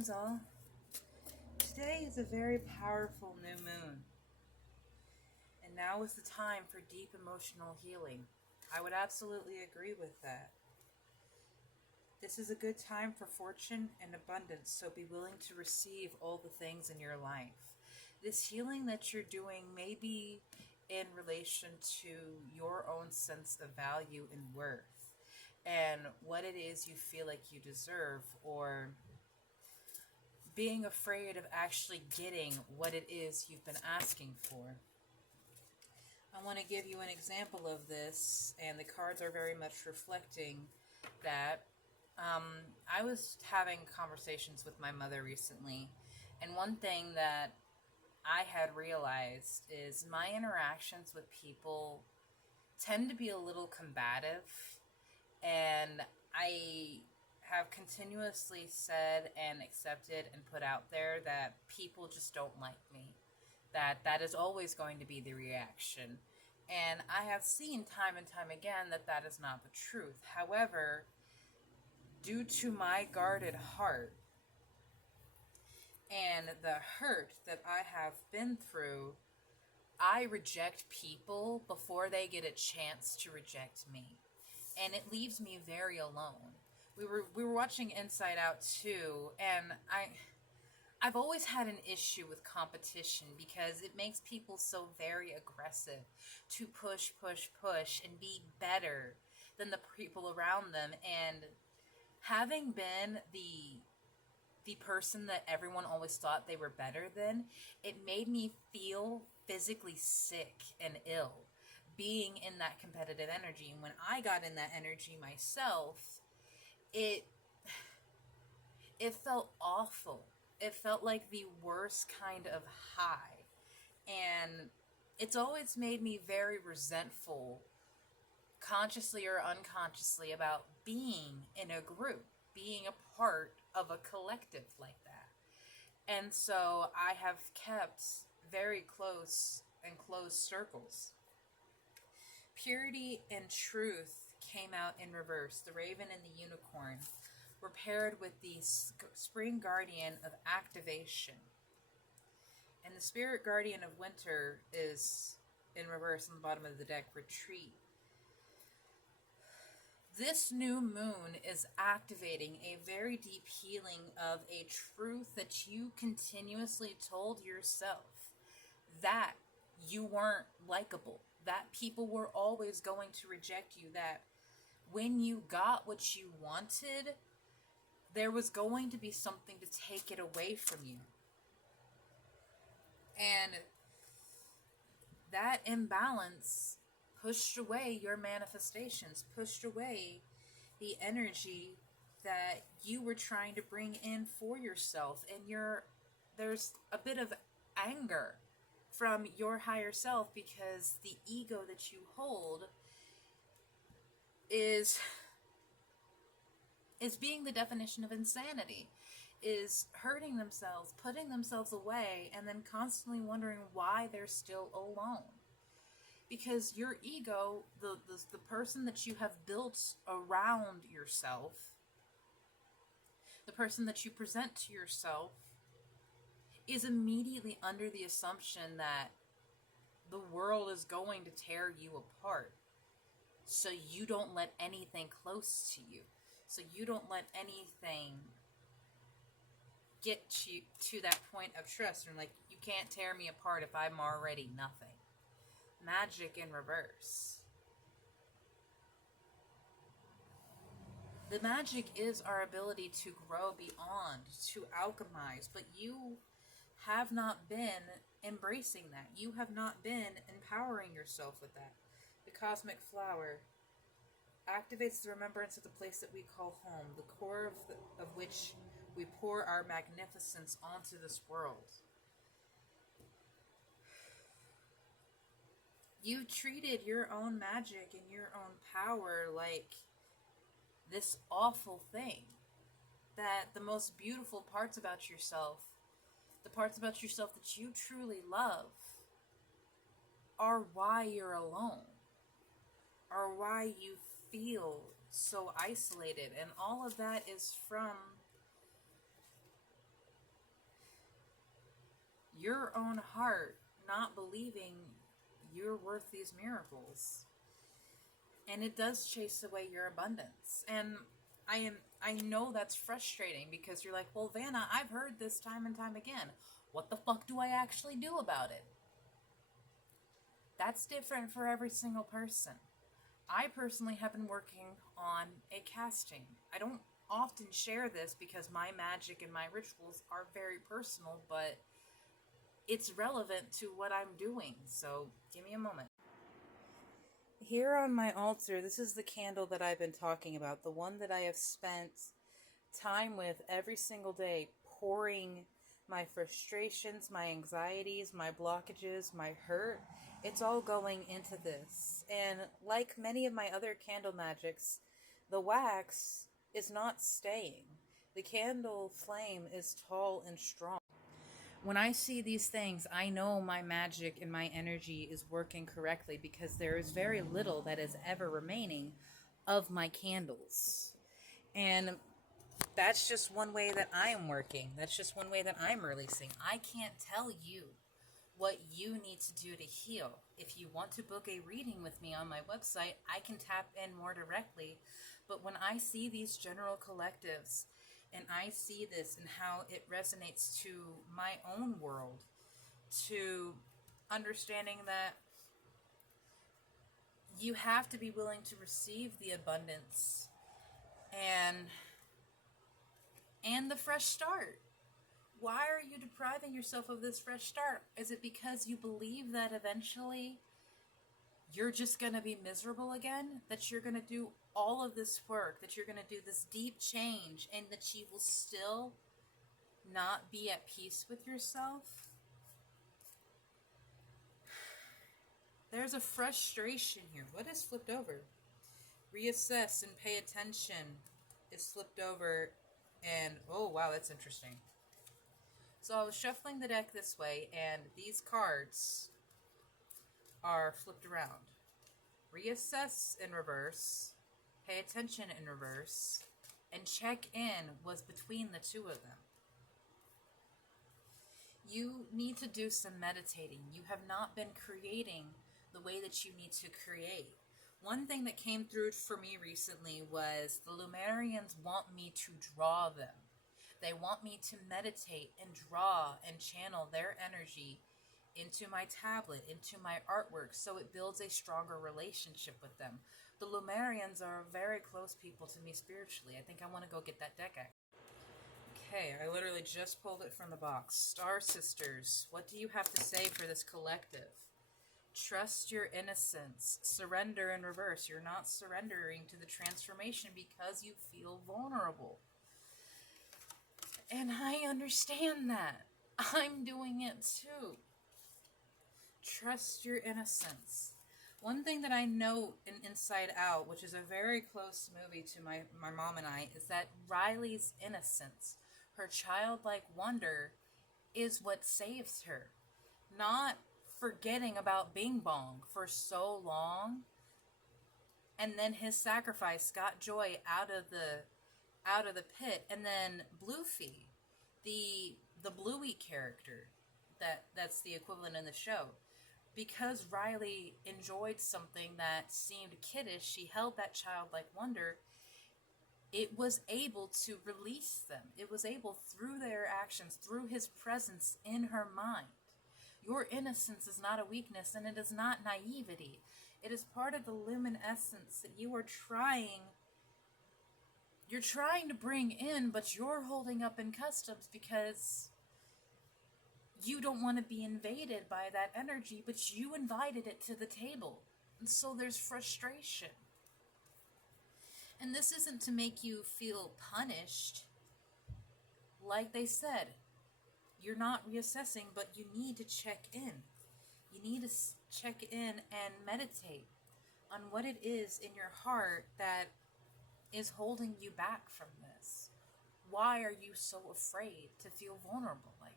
Greetings all. Today is a very powerful new moon, and now is the time for deep emotional healing. I would absolutely agree with that. This is a good time for fortune and abundance, so be willing to receive all the things in your life. This healing that you're doing may be in relation to your own sense of value and worth, and what it is you feel like you deserve, or being afraid of actually getting what it is you've been asking for. I want to give you an example of this, and the cards are very much reflecting that. I was having conversations with my mother recently, and one thing that I had realized is my interactions with people tend to be a little combative, and I have continuously said and accepted and put out there that people just don't like me. That is always going to be the reaction. And I have seen time and time again that that is not the truth. However, due to my guarded heart and the hurt that I have been through, I reject people before they get a chance to reject me. And it leaves me very alone. We were watching Inside Out 2, and I've always had an issue with competition because it makes people so very aggressive to push, and be better than the people around them. And having been the person that everyone always thought they were better than, it made me feel physically sick and ill being in that competitive energy. And when I got in that energy myself, it felt awful. It felt like the worst kind of high. And it's always made me very resentful, consciously or unconsciously, about being in a group, being a part of a collective like that. And so I have kept very close and close circles. Purity and truth came out in reverse. The raven and the unicorn were paired with the spring guardian of activation. And the spirit guardian of winter is in reverse on the bottom of the deck, retreat. This new moon is activating a very deep healing of a truth that you continuously told yourself, that you weren't likable, that people were always going to reject you, that when you got what you wanted, there was going to be something to take it away from you. And that imbalance pushed away your manifestations, pushed away the energy that you were trying to bring in for yourself. And there's a bit of anger from your higher self because the ego that you hold is being the definition of insanity, is hurting themselves, putting themselves away, and then constantly wondering why they're still alone. Because your ego, the person that you have built around yourself, the person that you present to yourself, is immediately under the assumption that the world is going to tear you apart. So you don't let anything close to you. So you don't let anything get you to that point of trust. And like, you can't tear me apart if I'm already nothing. Magic in reverse. The magic is our ability to grow beyond, to alchemize, but you have not been embracing that. You have not been empowering yourself with that. The cosmic flower activates the remembrance of the place that we call home, the core of which we pour our magnificence onto this world. You treated your own magic and your own power like this awful thing. That the most beautiful parts about yourself, the parts about yourself that you truly love, are why you're alone, are why you feel so isolated. And all of that is from your own heart not believing you're worth these miracles. And it does chase away your abundance. And I know that's frustrating because you're like, well, Vanna, I've heard this time and time again. What the fuck do I actually do about it? That's different for every single person. I personally have been working on a casting. I don't often share this because my magic and my rituals are very personal, but it's relevant to what I'm doing. So give me a moment. Here on my altar, this is the candle that I've been talking about, the one that I have spent time with every single day, pouring my frustrations, my anxieties, my blockages, my hurt. It's all going into this. And like many of my other candle magics, the wax is not staying. The candle flame is tall and strong. When I see these things, I know my magic and my energy is working correctly because there is very little that is ever remaining of my candles. And that's just one way that I am working. That's just one way that I'm releasing. I can't tell you what you need to do to heal. If you want to book a reading with me on my website, I can tap in more directly. But when I see these general collectives, and I see this and how it resonates to my own world, to understanding that you have to be willing to receive the abundance and the fresh start. Why are you depriving yourself of this fresh start? Is it because you believe that eventually you're just going to be miserable again? That you're going to do all of this work, that you're going to do this deep change, and that you will still not be at peace with yourself? There's a frustration here. What is flipped over? Reassess and pay attention is flipped over, and oh wow, that's interesting. So I was shuffling the deck this way, and these cards are flipped around. Reassess in reverse, pay attention in reverse, and check in was between the two of them. You need to do some meditating. You have not been creating the way that you need to create. One thing that came through for me recently was the Lumerians want me to draw them. They want me to meditate and draw and channel their energy into my tablet, into my artwork, so it builds a stronger relationship with them. The Lumerians are very close people to me spiritually. I think I want to go get that deck out. Okay, I literally just pulled it from the box. Star Sisters, what do you have to say for this collective? Trust your innocence. Surrender in reverse. You're not surrendering to the transformation because you feel vulnerable. And I understand that. I'm doing it too. Trust your innocence. One thing that I know in Inside Out, which is a very close movie to my mom and I, is that Riley's innocence, her childlike wonder, is what saves her. Not forgetting about Bing Bong for so long, and then his sacrifice got Joy out of the pit, and then Bluefy, the Bluey character, that's the equivalent in the show. Because Riley enjoyed something that seemed kiddish, she held that childlike wonder. It was able to release them. It was able, through their actions, through his presence in her mind. Your innocence is not a weakness, and it is not naivety. It is part of the luminescence that you're trying to bring in, but you're holding up in customs because you don't want to be invaded by that energy, but you invited it to the table. And so there's frustration. And this isn't to make you feel punished. Like they said, you're not reassessing, but you need to check in. You need to check in and meditate on what it is in your heart that is holding you back from this. Why are you so afraid to feel vulnerable like